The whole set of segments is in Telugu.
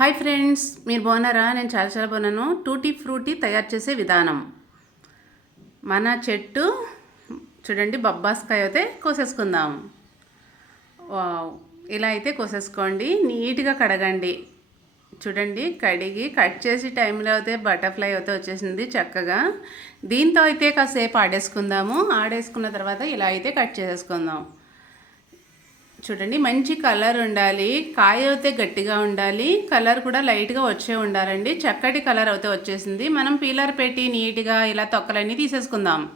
హాయ్ ఫ్రెండ్స్ మీరు బాగున్నారా? నేను చాలా చాలా బాగున్నాను. టూటీ ఫ్రూటీ తయారు చేసే విధానం. మన చెట్టు చూడండి బొబ్బాస్కాయ అయితే కోసేసుకుందాం. వావ్. ఇలా అయితే కోసేసుకోండి. నీట్గా కడగండి. చూడండి కడిగి కట్ చేసి టైంలో అయితే బటర్ఫ్లై అయితే వచ్చేసింది చక్కగా. దీంతో అయితే కాసేపు ఆడేసుకుందాము. ఆడేసుకున్న తర్వాత ఇలా అయితే కట్ చేసేసుకుందాం. చూడండి మంచి కలర్ ఉండాలి కాయ అయితే గట్టిగా ఉండాలి కలర్ కూడా లైట్గా వచ్చే ఉండాలండి. చక్కటి కలర్ అయితే వచ్చేసింది. మనం పీలర్ పెట్టి నీట్గా ఇలా తొక్కలన్నీ తీసేసుకుందాం.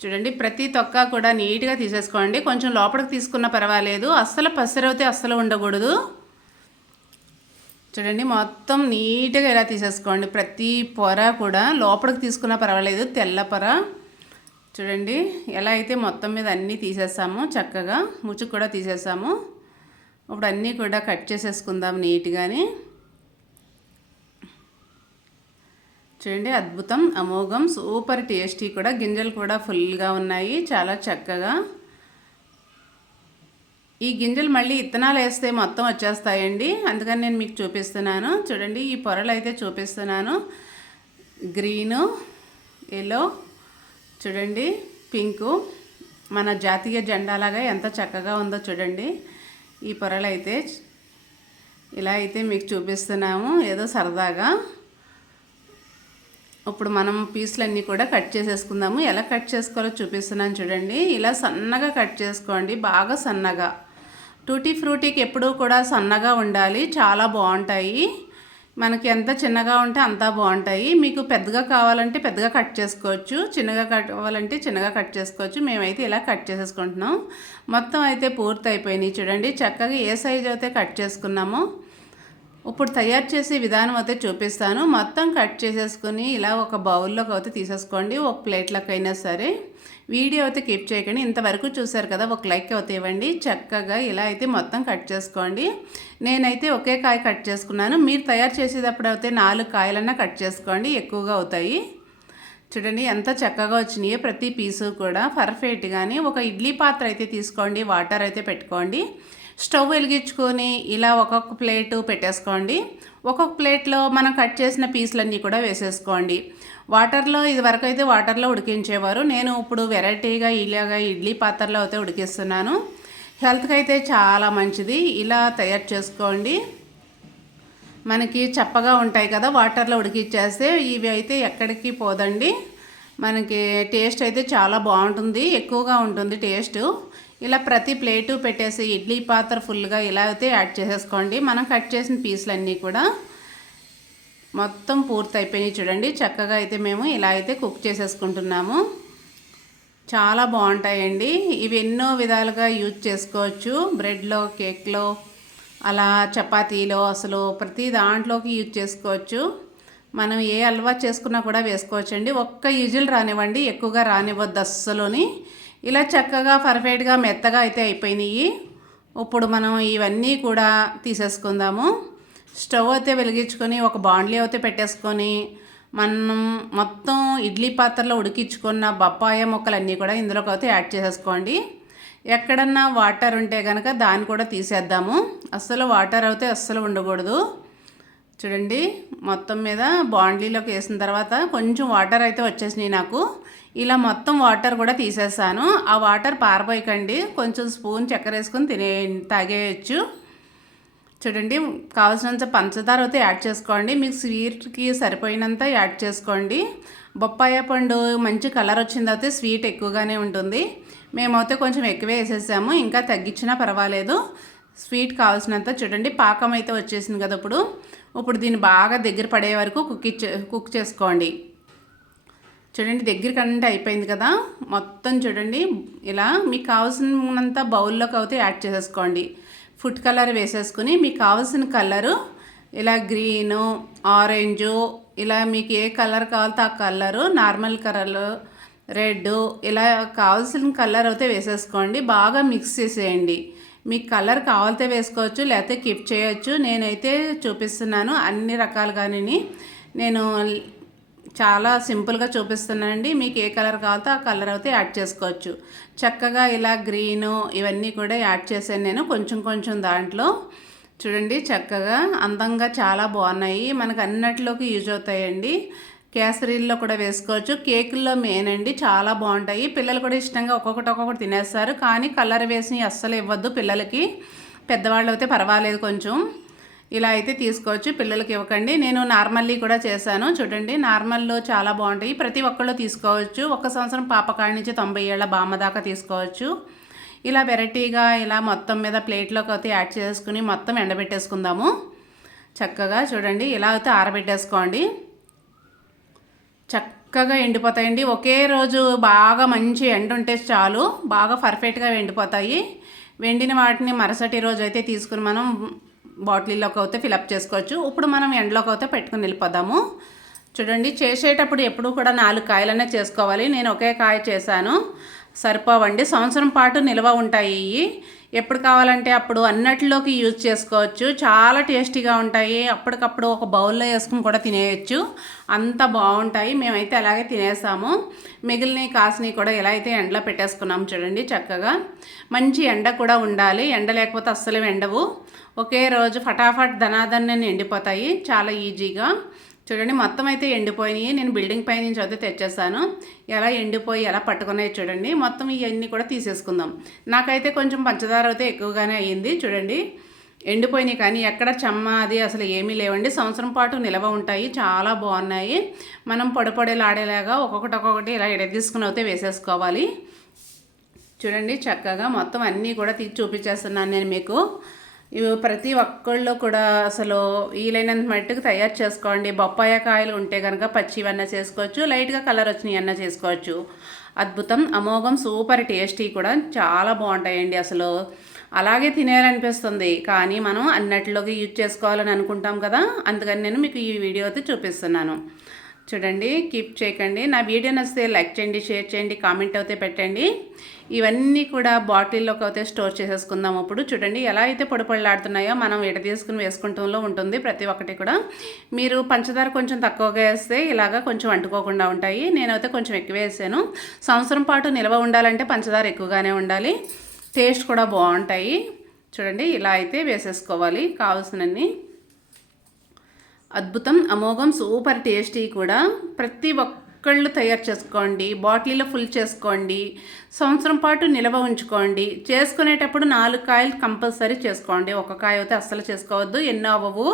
చూడండి ప్రతి తొక్క కూడా నీట్గా తీసేసుకోండి. కొంచెం లోపలికి తీసుకున్న పర్వాలేదు. అస్సలు పసిరవుతే అస్సలు ఉండకూడదు. చూడండి మొత్తం నీట్గా ఇలా తీసేసుకోండి. ప్రతి పొర కూడా లోపలికి తీసుకున్న పర్వాలేదు. తెల్ల పొర. చూడండి ఎలా అయితే మొత్తం మీద అన్నీ తీసేసాము చక్కగా ముచ్చుకు కూడా తీసేసాము. ఇప్పుడు అన్నీ కూడా కట్ చేసేసుకుందాం నీట్గాని. చూడండి అద్భుతం అమోఘం సూపర్ టేస్టీ కూడా గింజలు కూడా ఫుల్గా ఉన్నాయి చాలా చక్కగా. ఈ గింజలు మళ్ళీ ఇత్తనాలు వేస్తే మొత్తం వచ్చేస్తాయండి. అందుకని నేను మీకు చూపిస్తున్నాను. చూడండి ఈ పొరలు అయితే చూపిస్తున్నాను. గ్రీను ఎల్లో చూడండి పింకు. మన జాతీయ జెండాలాగా ఎంత చక్కగా ఉందో చూడండి. ఈ పొరలు అయితే ఇలా అయితే మీకు చూపిస్తున్నాము ఏదో సరదాగా. ఇప్పుడు మనం పీసులన్నీ కూడా కట్ చేసేసుకుందాము. ఎలా కట్ చేసుకోవాలో చూపిస్తున్నాను చూడండి. ఇలా సన్నగా కట్ చేసుకోండి బాగా సన్నగా. టూటీ ఫ్రూటీకి ఎప్పుడూ కూడా సన్నగా ఉండాలి చాలా బాగుంటాయి. మనకి ఎంత చిన్నగా ఉంటే అంత బాగుంటాయి. మీకు పెద్దగా కావాలంటే పెద్దగా కట్ చేసుకోవచ్చు. చిన్నగా కావాలంటే చిన్నగా కట్ చేసుకోవచ్చు. మేమైతే ఇలా కట్ చేసేసుకుంటున్నాం. మొత్తం అయితే పూర్తి అయిపోయినాయి చూడండి. చక్కగా ఏ సైజు అయితే కట్ చేసుకున్నామో ఇప్పుడు తయారు చేసే విధానం అయితే చూపిస్తాను. మొత్తం కట్ చేసేసుకుని ఇలా ఒక బౌల్లోకి అయితే తీసేసుకోండి. ఒక ప్లేట్లోకైనా సరే. వీడియో అయితే కీప్ చేయకండి. ఇంతవరకు చూసారు కదా ఒక లైక్ అయితే ఇవ్వండి. చక్కగా ఇలా అయితే మొత్తం కట్ చేసుకోండి. నేనైతే ఒకే కాయ కట్ చేసుకున్నాను. మీరు తయారు చేసేటప్పుడు అయితే నాలుగు కాయలన్నా కట్ చేసుకోండి. ఎక్కువగా అవుతాయి. చూడండి ఎంత చక్కగా వచ్చినాయో ప్రతి పీసు కూడా. పర్ఫెక్ట్గాని ఒక ఇడ్లీ పాత్ర అయితే తీసుకోండి. వాటర్ అయితే పెట్టుకోండి. స్టవ్ వెలిగించుకొని ఇలా ఒక్కొక్క ప్లేటు పెట్టేసుకోండి. ఒక్కొక్క ప్లేట్లో మనం కట్ చేసిన పీసులన్నీ కూడా వేసేసుకోండి. వాటర్లో ఇది వరకు అయితే వాటర్లో ఉడికించేవారు. నేను ఇప్పుడు వెరైటీగా ఇలాగా ఇడ్లీ పాత్రలో అయితే ఉడికిస్తున్నాను. హెల్త్కి అయితే చాలా మంచిది. ఇలా తయారు చేసుకోండి. మనకి చప్పగా ఉంటాయి కదా వాటర్లో ఉడికిచ్చేస్తే ఇవి అయితే ఎక్కడికి పోదండి. మనకి టేస్ట్ అయితే చాలా బాగుంటుంది ఎక్కువగా ఉంటుంది టేస్ట్. ఇలా ప్రతి ప్లేటు పెట్టేసి ఇడ్లీ పాత్ర ఫుల్గా ఇలా అయితే యాడ్ చేసేసుకోండి. మనం కట్ చేసిన పీసులన్నీ కూడా మొత్తం పూర్తి అయిపోయినాయి చూడండి. చక్కగా అయితే మేము ఇలా అయితే కుక్ చేసేసుకుంటున్నాము. చాలా బాగుంటాయండి. ఇవి ఎన్నో విధాలుగా యూజ్ చేసుకోవచ్చు. బ్రెడ్లో కేక్లో అలా చపాతీలో అసలు ప్రతి దాంట్లోకి యూజ్ చేసుకోవచ్చు. మనం ఏ హల్వా చేసుకున్నా కూడా వేసుకోవచ్చండి. ఒక్క యూజులు రానివ్వండి. ఎక్కువగా రానివ్వద్దు అస్సలుని. ఇలా చక్కగా పర్ఫెక్ట్గా మెత్తగా అయితే అయిపోయినాయి. ఇప్పుడు మనం ఇవన్నీ కూడా తీసేసుకుందాము. స్టవ్ అయితే వెలిగించుకొని ఒక బాండ్లీ అయితే పెట్టేసుకొని మనం మొత్తం ఇడ్లీ పాత్రలో ఉడికించుకున్న బొప్పాయ ముక్కలన్నీ కూడా ఇందులోకి అయితే యాడ్ చేసేసుకోండి. ఎక్కడన్నా వాటర్ ఉంటే కనుక దాన్ని కూడా తీసేద్దాము. అస్సలు వాటర్ అయితే అస్సలు ఉండకూడదు. చూడండి మొత్తం మీద బాండ్లీలోకి వేసిన తర్వాత కొంచెం వాటర్ అయితే వచ్చేసినాయి నాకు. ఇలా మొత్తం వాటర్ కూడా తీసేసాను. ఆ వాటర్ పారబోయకండి. కొంచెం స్పూన్ చక్కెర వేసుకొని తినే తాగేయచ్చు. చూడండి కావాల్సినంత పంచదార అయితే యాడ్ చేసుకోండి. మీకు స్వీట్కి సరిపోయినంత యాడ్ చేసుకోండి. బొప్పాయ పండు మంచి కలర్ వచ్చిన తర్వాత స్వీట్ ఎక్కువగానే ఉంటుంది. మేమైతే కొంచెం ఎక్కువే వేసేసాము. ఇంకా తగ్గించినా పర్వాలేదు. స్వీట్ కావాల్సినంత చూడండి పాకం అయితే వచ్చేసింది కదా ఇప్పుడు. ఇప్పుడు దీన్ని బాగా దగ్గర పడే వరకు కుక్ కుక్ చేసుకోండి. చూడండి దగ్గర అంటే అయిపోయింది కదా. మొత్తం చూడండి ఇలా మీకు కావాల్సినంత బౌల్లోకి అయితే యాడ్ చేసేసుకోండి. ఫుడ్ కలర్ వేసేసుకుని మీకు కావాల్సిన కలరు ఇలా గ్రీను ఆరెంజు ఇలా మీకు ఏ కలర్ కావాలో ఆ కలరు నార్మల్ కలర్ రెడ్ ఇలా కావాల్సిన కలర్ అయితే వేసేసుకోండి. బాగా మిక్స్ చేసేయండి. మీకు కలర్ కావాలితే వేసుకోవచ్చు లేకపోతే కిప్ చేయొచ్చు. నేనైతే చూపిస్తున్నాను అన్ని రకాలుగానే నేను చాలా సింపుల్గా చూపిస్తున్నానండి. మీకు ఏ కలర్ కావాలో ఆ కలర్ అయితే యాడ్ చేసుకోవచ్చు. చక్కగా ఇలా గ్రీను ఇవన్నీ కూడా యాడ్ చేశాను నేను కొంచెం కొంచెం దాంట్లో. చూడండి చక్కగా అందంగా చాలా బాగున్నాయి. మనకు అన్నట్లోకి యూజ్ అవుతాయండి. కేసరీల్లో కూడా వేసుకోవచ్చు. కేకుల్లో మెయిన్ అండి. చాలా బాగుంటాయి. పిల్లలు కూడా ఇష్టంగా ఒక్కొక్కటి ఒక్కొక్కటి తినేస్తారు. కానీ కలర్ వేసి అస్సలు ఇవ్వద్దు పిల్లలకి. పెద్దవాళ్ళు అయితే పర్వాలేదు కొంచెం. ఇలా అయితే తీసుకోవచ్చు. పిల్లలకి ఇవ్వకండి. నేను నార్మల్లీ కూడా చేశాను. చూడండి నార్మల్లో చాలా బాగుంటాయి. ప్రతి ఒక్కళ్ళు తీసుకోవచ్చు. ఒక సంవత్సరం పాపకాడి నుంచి తొంభై ఏళ్ళ బామ్మ దాకా తీసుకోవచ్చు. ఇలా వెరైటీగా ఇలా మొత్తం మీద ప్లేట్లోకి అయితే యాడ్ చేసుకుని మొత్తం ఎండబెట్టేసుకుందాము. చక్కగా చూడండి ఇలా అయితే ఆరబెట్టేసుకోండి. చక్కగా ఎండిపోతాయండి. ఒకే రోజు బాగా మంచి ఎండ ఉంటే చాలు. బాగా పర్ఫెక్ట్గా ఎండిపోతాయి. వెండిన వాటిని మరుసటి రోజు అయితే తీసుకుని మనం బాటిల్లోకి అయితే ఫిలప్ చేసుకోవచ్చు. ఇప్పుడు మనం ఎండలోకి అయితే పెట్టుకుని వెళ్ళిపోదాము. చూడండి చేసేటప్పుడు ఎప్పుడు కూడా నాలుగు కాయలనే చేసుకోవాలి. నేను ఒకే కాయ చేశాను. సరిపోవండి. సంవత్సరం పాటు నిల్వ ఉంటాయి ఎప్పుడు కావాలంటే అప్పుడు అన్నట్లోకి యూజ్ చేసుకోవచ్చు. చాలా టేస్టీగా ఉంటాయి. అప్పటికప్పుడు ఒక బౌల్లో వేసుకుని కూడా తినేయచ్చు. అంత బాగుంటాయి. మేమైతే అలాగే తినేసాము. మిగిలిన కాసిని కూడా ఎలా అయితే ఎండలో పెట్టేసుకున్నాం చూడండి చక్కగా. మంచి ఎండ కూడా ఉండాలి. ఎండ లేకపోతే అస్సలు ఎండవు. ఒకే రోజు ఫటాఫట్ ధనాధన్ని ఎండిపోతాయి చాలా ఈజీగా. చూడండి మొత్తం అయితే ఎండిపోయినాయి. నేను బిల్డింగ్ పై నుంచి అయితే తెచ్చేసాను. ఎలా ఎండిపోయి ఎలా పట్టుకున్నాయి చూడండి. మొత్తం ఇవన్నీ కూడా తీసేసుకుందాం. నాకైతే కొంచెం పంచదార అయితే ఎక్కువగానే అయ్యింది. చూడండి ఎండిపోయినాయి కానీ ఎక్కడ చెమ్మ అది అసలు ఏమీ లేవండి. సంవత్సరం పాటు నిలవ ఉంటాయి. చాలా బాగున్నాయి. మనం పొడపొడేలాడేలాగా ఒక్కొక్కటి ఒక్కొక్కటి ఇలా ఎడ తీసుకుని అయితే వేసేసుకోవాలి. చూడండి చక్కగా మొత్తం అన్నీ కూడా తీసి చూపించేస్తున్నాను నేను మీకు. ఇవి ప్రతి ఒక్కళ్ళు కూడా అసలు వీలైనంత మట్టుకు తయారు చేసుకోండి. బొప్పాయ కాయలు ఉంటే కనుక పచ్చివన్నా చేసుకోవచ్చు లైట్గా కలర్ వచ్చినవి అన్నా చేసుకోవచ్చు. అద్భుతం అమోఘం సూపర్ టేస్టీ కూడా చాలా బాగుంటాయండి అసలు. అలాగే తినేయాలనిపిస్తుంది కానీ మనం అన్నట్లోకి యూజ్ చేసుకోవాలని అనుకుంటాం కదా అందుకని నేను మీకు ఈ వీడియో అయితే చూపిస్తున్నాను. చూడండి కీప్ చేయకండి. నా వీడియో నచ్చితే లైక్ చేయండి షేర్ చేయండి కామెంట్ అయితే పెట్టండి. ఇవన్నీ కూడా బాటిల్లోకి అయితే స్టోర్ చేసేసుకుందాం అప్పుడు. చూడండి ఎలా అయితే పొడి మనం ఎడ తీసుకుని వేసుకుంటంలో ఉంటుంది ప్రతి ఒక్కటి కూడా. మీరు పంచదార కొంచెం తక్కువగా వేస్తే ఇలాగా కొంచెం అంటుకోకుండా ఉంటాయి. నేనైతే కొంచెం ఎక్కువ వేసాను. సంవత్సరం పాటు నిల్వ ఉండాలంటే పంచదార ఎక్కువగానే ఉండాలి. టేస్ట్ కూడా బాగుంటాయి. చూడండి ఇలా అయితే వేసేసుకోవాలి కావాల్సినన్ని. అద్భుతం అమోఘం సూపర్ టేస్టీ కూడా. ప్రతి ఒక్క ఒక్కళ్ళు తయారు చేసుకోండి బాటిల్లో ఫుల్ చేసుకోండి సంవత్సరం పాటు నిల్వ ఉంచుకోండి. చేసుకునేటప్పుడు నాలుగు కాయలు కంపల్సరీ చేసుకోండి. ఒక కాయ అయితే అస్సలు చేసుకోవద్దు ఎన్నో అవ్వవు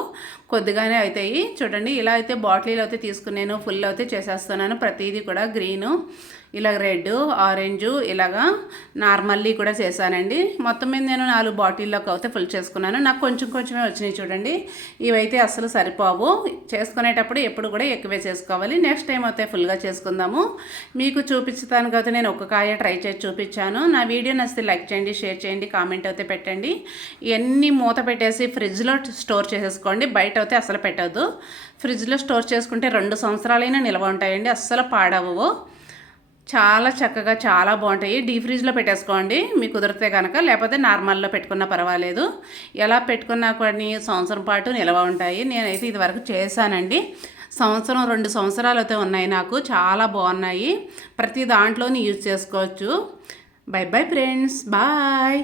కొద్దిగానే అవుతాయి చూడండి ఇలా అయితే బాటిల్ అయితే తీసుకున్నాను ఫుల్ అయితే చేసేస్తున్నాను. ప్రతిదీ కూడా గ్రీను. ఇలా రెడ్ ఆరెంజ్ ఇలాగా నార్మల్లీ కూడా చేశానండి. మొత్తం మీద నేను నాలుగు బాటిల్లోకి అయితే ఫుల్ చేసుకున్నాను. నాకు కొంచెం కొంచెమే వచ్చినాయి చూడండి. ఇవైతే అస్సలు సరిపోవు. చేసుకునేటప్పుడు ఎప్పుడు కూడా ఎక్కువే చేసుకోవాలి. నెక్స్ట్ టైం అయితే ఫుల్గా చేసుకుందాము. మీకు చూపించడానికి అయితే నేను ఒక కాయ ట్రై చేసి చూపించాను. నా వీడియో నచ్చితే లైక్ చేయండి షేర్ చేయండి కామెంట్ అయితే పెట్టండి. ఇవన్నీ మూత పెట్టేసి ఫ్రిడ్జ్లో స్టోర్ చేసేసుకోండి. బయట అయితే అసలు పెట్టద్దు. ఫ్రిడ్జ్లో స్టోర్ చేసుకుంటే రెండు సంవత్సరాలైనా నిల్వ ఉంటాయండి. అస్సలు పాడవు చాలా చక్కగా చాలా బాగుంటాయి. డీ ఫ్రిడ్జ్లో పెట్టేసుకోండి. మీకు కుదిరితే కనుక లేకపోతే నార్మల్లో పెట్టుకున్నా పర్వాలేదు. ఎలా పెట్టుకున్నా కొన్ని సంవత్సరం పాటు నిల్వ ఉంటాయి. నేనైతే ఇది వరకు చేశానండి. సంవత్సరం రెండు సంవత్సరాలు అయితే ఉన్నాయి నాకు. చాలా బాగున్నాయి. ప్రతి దాంట్లోని యూజ్ చేసుకోవచ్చు. Bye bye friends. బాయ్.